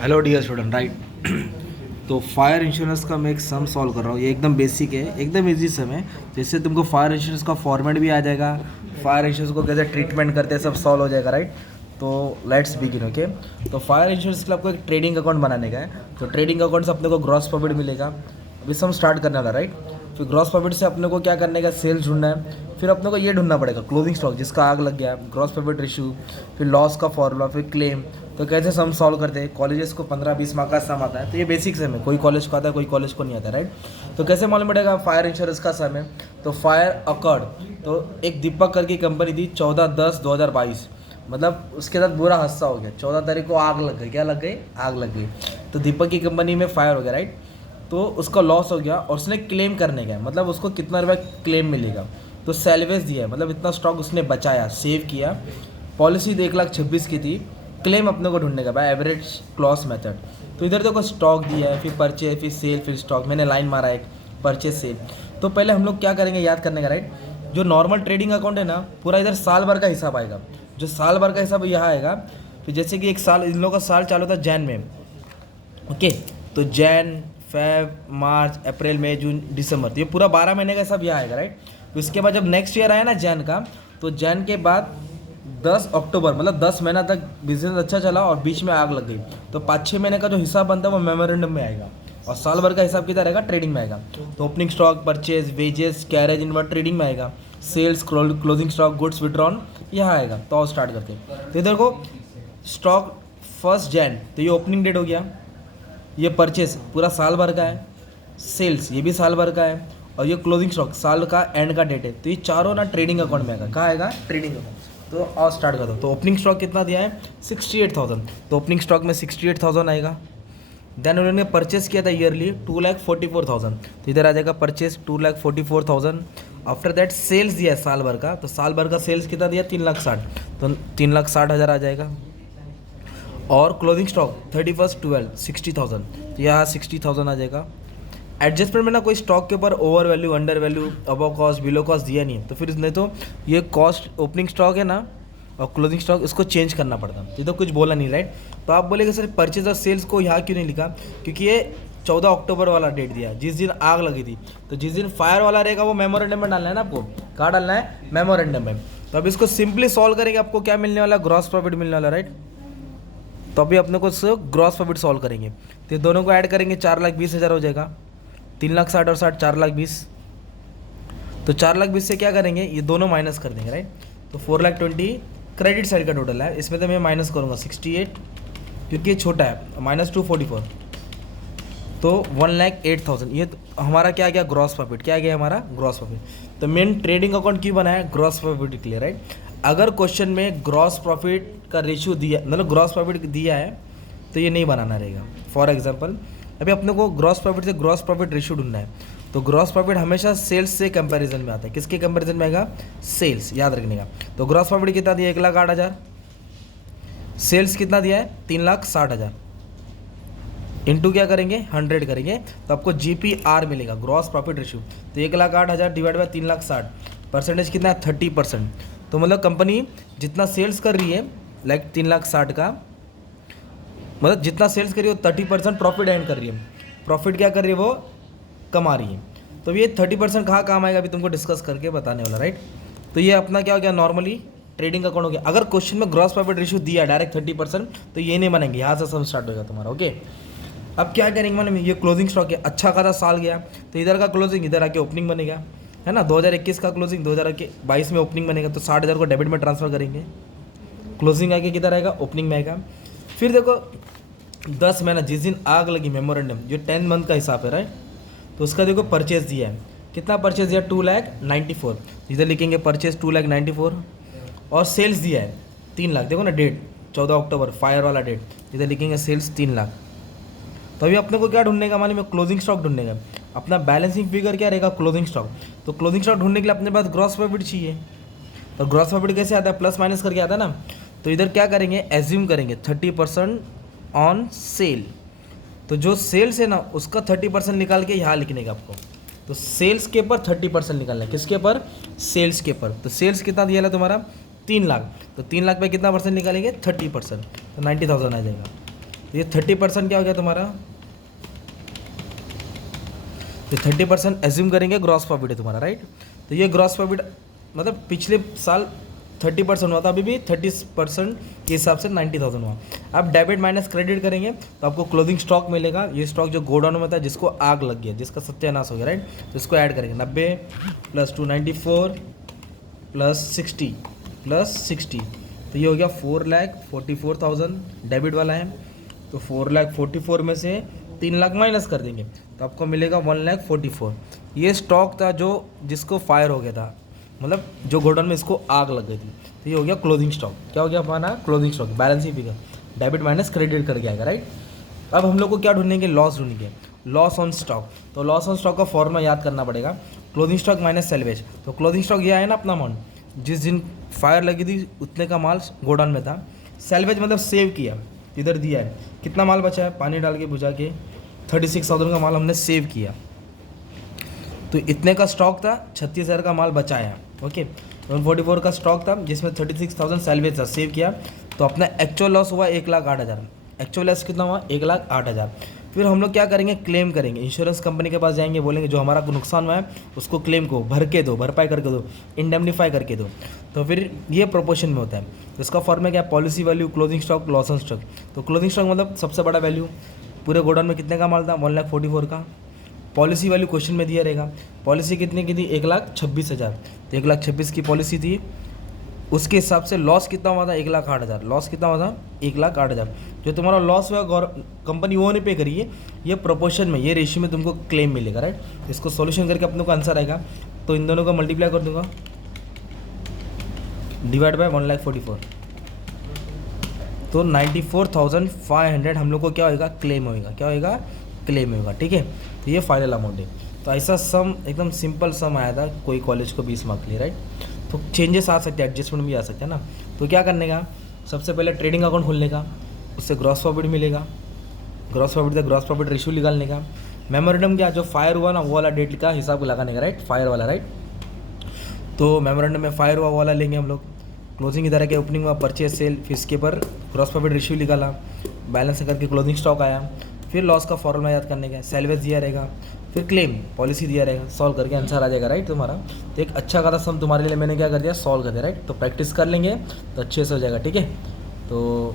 Hello dear student right. तो fire insurance का मैं एक सम सॉल्व कर रहा हूँ। ये एकदम बेसिक है, एकदम इजी सम है। जैसे तुमको फायर इंश्योरेंस का फॉर्मेट भी आ जाएगा, फायर इंश्योरेंस को कैसे ट्रीटमेंट करते हैं सब सॉल्व हो जाएगा राइट। तो लेट्स बिगिन। ओके, तो फायर इंश्योरेंस के लिए आपको एक ट्रेडिंग अकाउंट बनाने का है। तो ट्रेडिंग अकाउंट से अपने को ग्रॉस प्रॉफिट मिलेगा। अभी सम स्टार्ट करने वाला राइट। फिर ग्रॉस प्रॉफिट से अपने को क्या करने का, सेल्स ढूंढना है। फिर अपने को ये ढूंढना पड़ेगा क्लोजिंग स्टॉक जिसका आग लग गया, ग्रॉस प्रॉफिट रेशियो, फिर लॉस का फॉर्मूला, फिर क्लेम। तो कैसे सम सॉल्व करते हैं। कॉलेजेस को 15-20 मार्क का सम आता है, तो ये बेसिक सम है। कोई कॉलेज को आता है, कोई कॉलेज को नहीं आता राइट। तो कैसे मालूम पड़ेगा फायर इंश्योरेंस का सम है। तो फायर अकर्ड, तो एक दीपक करके कंपनी थी 14/10/2022, मतलब उसके साथ बुरा हादसा हो गया। 14 तारीख को आग लग गई। क्या लग गई? आग लग गई। तो दीपक की कंपनी में फायर हो गया राइट। तो उसका लॉस हो गया और उसने क्लेम करने गया, मतलब उसको कितना रुपया क्लेम मिलेगा। तो सेल्वेज दिया है, मतलब इतना स्टॉक उसने बचाया, सेव किया। पॉलिसी 1,26,000 की थी। क्लेम अपने को ढूंढने का बाय एवरेज क्लॉस मेथड। तो इधर देखो स्टॉक दिया है, फिर परचेज, फिर सेल, फिर स्टॉक। मैंने लाइन मारा एक परचेज सेल। तो पहले हम लोग क्या करेंगे, याद करने का राइट। जो नॉर्मल ट्रेडिंग अकाउंट है ना, पूरा इधर साल भर का हिसाब आएगा। जो साल भर का हिसाब यहाँ आएगा। फिर जैसे कि एक साल, इन लोगों का साल चालू था जैन में। ओके, तो जैन, फेब, मार्च, अप्रैल, मई, जून, दिसंबर, तो ये पूरा 12 महीने का सब यहाँ आएगा राइट। तो इसके बाद जब नेक्स्ट ईयर आया ना जैन का, तो जैन के बाद 10 अक्टूबर, मतलब 10 महीना तक बिजनेस अच्छा चला और बीच में आग लग गई। तो 5-6 महीने का जो हिसाब बनता है वो मेमोरेंडम में आएगा, और साल भर का हिसाब कितना रहेगा, ट्रेडिंग में आएगा। तो opening stock, purchase, wages, carriage inward trading में आएगा। Sales, closing stock, goods withdrawn यहाँ आएगा। तो और स्टार्ट करते हैं। तो इधर को स्टॉक 1 जैन, तो ये ओपनिंग डेट हो गया। ये परचेस पूरा साल भर का है। सेल्स ये भी साल भर का है। और ये क्लोजिंग स्टॉक साल का एंड का डेट है। तो ये चारों ना ट्रेडिंग अकाउंट में आएगा। कहाँ आएगा? Trading account. तो और स्टार्ट करता हूँ। तो ओपनिंग स्टॉक कितना दिया है? 68,000। तो ओपनिंग स्टॉक में 68,000 आएगा। देन उन्होंने परचेस किया था ईयरली 2,44,000। तो इधर आ जाएगा परचेस 2,44,000। आफ्टर दैट सेल्स दिया है साल भर का। तो साल भर का सेल्स कितना दिया? 3,60,000। तो 3,60,000 आ जाएगा। और क्लोजिंग स्टॉक 31/12 60,000। तो यहाँ 60,000 आ जाएगा। एडजस्टमेंट में ना कोई स्टॉक के ऊपर over value, under value, above cost, below cost दिया नहीं है। तो फिर इसने तो ये कॉस्ट ओपनिंग स्टॉक है ना और क्लोजिंग स्टॉक, इसको चेंज करना पड़ता। ये तो कुछ बोला नहीं राइट। तो आप बोलेगे सर परचेज और सेल्स को यहाँ क्यों नहीं लिखा? क्योंकि ये 14 अक्टूबर वाला डेट दिया, जिस दिन आग लगी थी। तो जिस दिन फायर वाला रहेगा वो मेमोरेंडम में डालना है ना आपको। कहाँ डालना है? मेमोरेंडम में। तो अब इसको सिंपली सॉल्व करेंगे, आपको क्या मिलने वाला? ग्रॉस प्रॉफिट मिलने वाला राइट। तो अभी अपने को ग्रॉस प्रॉफिट सॉल्व करेंगे। तो ये दोनों को ऐड करेंगे, 4,20,000 हो जाएगा। 3,60,000 और 60, 4,20,000। तो 4,20,000 से क्या करेंगे, ये दोनों माइनस कर देंगे राइट। तो 4,20,000 क्रेडिट साइड का टोटल है। इसमें तो मैं माइनस करूँगा 68, क्योंकि ये छोटा है, -244। तो 1,08,000। ये हमारा क्या गया? Gross profit. क्या गया हमारा? Gross profit. तो मेन ट्रेडिंग अकाउंट क्यों बनाया? ग्रॉस प्रॉफिट के लिए राइट। अगर क्वेश्चन में ग्रॉस प्रॉफिट का रेशियो दिया, मतलब ग्रॉस प्रॉफिट दिया है, तो ये नहीं बनाना रहेगा। फॉर एग्जांपल अभी अपने को ग्रॉस प्रॉफिट से ग्रॉस प्रॉफिट रेशियो ढूंढना है। तो ग्रॉस प्रॉफिट हमेशा सेल्स से कंपैरिजन में आता है। किसके कंपैरिजन में आएगा? सेल्स, याद रखने का। तो ग्रॉस प्रॉफिट कितना दिया? 1,08,000। सेल्स कितना दिया है? 3,60,000। इंटू क्या करेंगे? 100 करेंगे। तो आपको GPR मिलेगा, ग्रॉस प्रॉफिट रेशियो। तो 1,08,000 डिवाइड बाय 3,60,000, परसेंटेज कितना है? 30%। तो मतलब कंपनी जितना सेल्स कर रही है, लाइक 3,60,000 का, मतलब जितना सेल्स कर रही है वो 30% प्रॉफिट एंड कर रही है। प्रॉफिट क्या कर रही है? वो कमा रही है। तो ये 30% कहाँ काम आएगा, अभी तुमको डिस्कस करके बताने वाला राइट। तो ये अपना क्या हो गया? नॉर्मली ट्रेडिंग अकाउंट हो गया। अगर क्वेश्चन में ग्रॉस प्रॉफिट रेशियो दिया डायरेक्ट 30%, तो ये नहीं बनेंगे, यहाँ से सब स्टार्ट होगा तुम्हारा। ओके, अब क्या करेंगे, मालूम है? ये क्लोजिंग स्टॉक है, अच्छा खासा साल गया। तो इधर का क्लोजिंग इधर आके ओपनिंग बनेगा, है ना। 2021 का क्लोजिंग 2022 में ओपनिंग बनेगा। तो 60,000 को डेबिट में ट्रांसफर करेंगे। क्लोजिंग आके किधर आएगा? ओपनिंग में आएगा। फिर देखो 10 महीना, जिस दिन आग लगी, मेमोरेंडम, जो 10 मंथ का हिसाब है राइट। तो उसका देखो परचेज दिया है। कितना परचेज दिया? 2,94,000। इधर लिखेंगे परचेज 2,94,000। और सेल्स दिया है 3 लाख। देखो ना डेट 14 अक्टूबर, फायर वाला डेट। इधर लिखेंगे सेल्स 3 लाख। तो अभी अपने को क्या ढूंढने का, मालूम है? क्लोजिंग स्टॉक ढूंढने का। अपना बैलेंसिंग फिगर क्या रहेगा? Closing stock. तो क्लोजिंग स्टॉक ढूंढने के लिए अपने पास ग्रॉस प्रॉफिट चाहिए। तो ग्रॉस प्रॉफिट कैसे आता है? प्लस माइनस करके आता है ना। तो इधर क्या करेंगे? एज्यूम करेंगे 30% ऑन सेल। तो जो सेल्स है ना उसका 30% निकाल के यहाँ लिखने का आपको। तो सेल्स के ऊपर 30% निकालना है। किसके ऊपर? सेल्स के ऊपर। तो सेल्स कितना दिया है तुम्हारा? 3 लाख। तो 3 लाख पे कितना परसेंट निकालेंगे? 30%। तो 90,000 आ जाएगा। तो ये 30% क्या हो गया तुम्हारा, तो 30% एज्यूम करेंगे ग्रॉस प्रॉफिट है तुम्हारा, राइट। तो ये ग्रॉस प्रॉफिट मतलब पिछले साल 30% हुआ था, अभी भी 30% के हिसाब से 90,000 हुआ। अब डेबिट माइनस क्रेडिट करेंगे तो आपको क्लोजिंग स्टॉक मिलेगा। ये स्टॉक जो गोडाउन में था जिसको आग लग गया, जिसका सत्यानाश हो गया, राइट। तो इसको ऐड करेंगे 90 + 294 + 60 + 60, तो ये हो गया 4,44,000 डेबिट वाला है। तो 4,44,000 में से 3 लाख माइनस कर देंगे तो आपको मिलेगा 1,44,000। ये स्टॉक था जो जिसको फायर हो गया था, मतलब जो गोडाउन में इसको आग लग गई थी। तो ये हो गया क्लोजिंग स्टॉक। क्या हो गया हमारा closing stock, balance sheet figure debit minus credit करके आएगा, राइट। अब हम लोग को क्या ढूंढेंगे, लॉस ढूंढेंगे, लॉस ऑन स्टॉक। तो लॉस ऑन स्टॉक का फॉर्मूला याद करना पड़ेगा, क्लोजिंग स्टॉक माइनस सेल्वेज। तो क्लोजिंग स्टॉक ये आया ना अपना अमाउंट, जिस दिन फायर लगी थी उतने का माल गोडाउन में था। सेल्वेज मतलब सेव किया, इधर दिया है कितना माल बचा है, पानी डाल के बुझा के 36,000 का माल हमने सेव किया। तो इतने का स्टॉक था, 36,000 का माल बचाया, ओके। 144 का स्टॉक था जिसमें 36,000 सेल्वेज था, सेव किया। तो अपना एक्चुअल लॉस हुआ 1,08,000। एक्चुअल लॉस कितना हुआ, 1,08,000। फिर हम लोग क्या करेंगे, क्लेम करेंगे, इंश्योरेंस कंपनी के पास जाएंगे, बोलेंगे जो हमारा नुकसान हुआ है उसको क्लेम को भर के दो, भरपाई करके दो, इंडेमनीफाई करके दो। तो फिर ये प्रोपोर्शन में होता है। तो इसका फॉर्म क्या है, policy value closing stock loss on stock. तो क्लोजिंग स्टॉक मतलब सबसे बड़ा वैल्यू, पूरे गोडाउन में कितने का माल था, 1,44,000 का। पॉलिसी वैल्यू क्वेश्चन में दिया रहेगा, पॉलिसी कितने की थी, 1,26,000। तो 1,26,000 की पॉलिसी थी, उसके हिसाब से लॉस कितना हुआ था, 1,08,000। लॉस कितना हुआ था, 1,08,000। जो तुम्हारा लॉस हुआ कंपनी वो नहीं पे करिए, ये प्रोपोर्शन में, ये रेशियो में तुमको क्लेम मिलेगा, राइट। इसको सॉल्यूशन करके अपने को आंसर आएगा। तो इन दोनों को मल्टीप्लाई कर दूंगा, डिवाइड बाय 1,44,000, तो 94,500 हम लोग को क्या होएगा, क्लेम होएगा। क्या होएगा, क्लेम होगा, ठीक है। तो ये फाइनल अमाउंट है। तो ऐसा सम एकदम सिंपल सम आया था कोई कॉलेज को 20 मार्क के लिए, राइट। तो चेंजेस आ सकते हैं, एडजस्टमेंट भी आ सकते हैं ना। तो क्या करने का, सबसे पहले ट्रेडिंग अकाउंट खोलने का, उससे ग्रॉस प्रॉफिट मिलेगा, ग्रॉस प्रॉफिट से ग्रॉस प्रॉफिट रेशियो निकालने का। मेमोरेंडम क्या, जो फायर हुआ ना वो वाला डेट का हिसाब लगाने का, राइट, फायर वाला, राइट। तो मेमोरेंडम में फायर हुआ वाला लेंगे हम लोग, क्लोजिंग की तरह के ओपनिंग हुआ, परचेज सेल, फिर इसके पर ग्रॉस प्रॉफिट रेशियो निकाला, बैलेंस करके क्लोजिंग स्टॉक आया। फिर लॉस का फॉर्मूला याद करने का, सेल्वेज दिया रहेगा, फिर क्लेम पॉलिसी दिया रहेगा, सॉल्व करके आंसर आ जाएगा, राइट तुम्हारा। तो एक अच्छा खासा सम तुम्हारे लिए मैंने क्या कर दिया, सॉल्व कर दिया, राइट। तो प्रैक्टिस कर लेंगे तो अच्छे से हो जाएगा, ठीक है। तो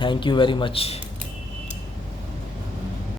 थैंक यू वेरी मच।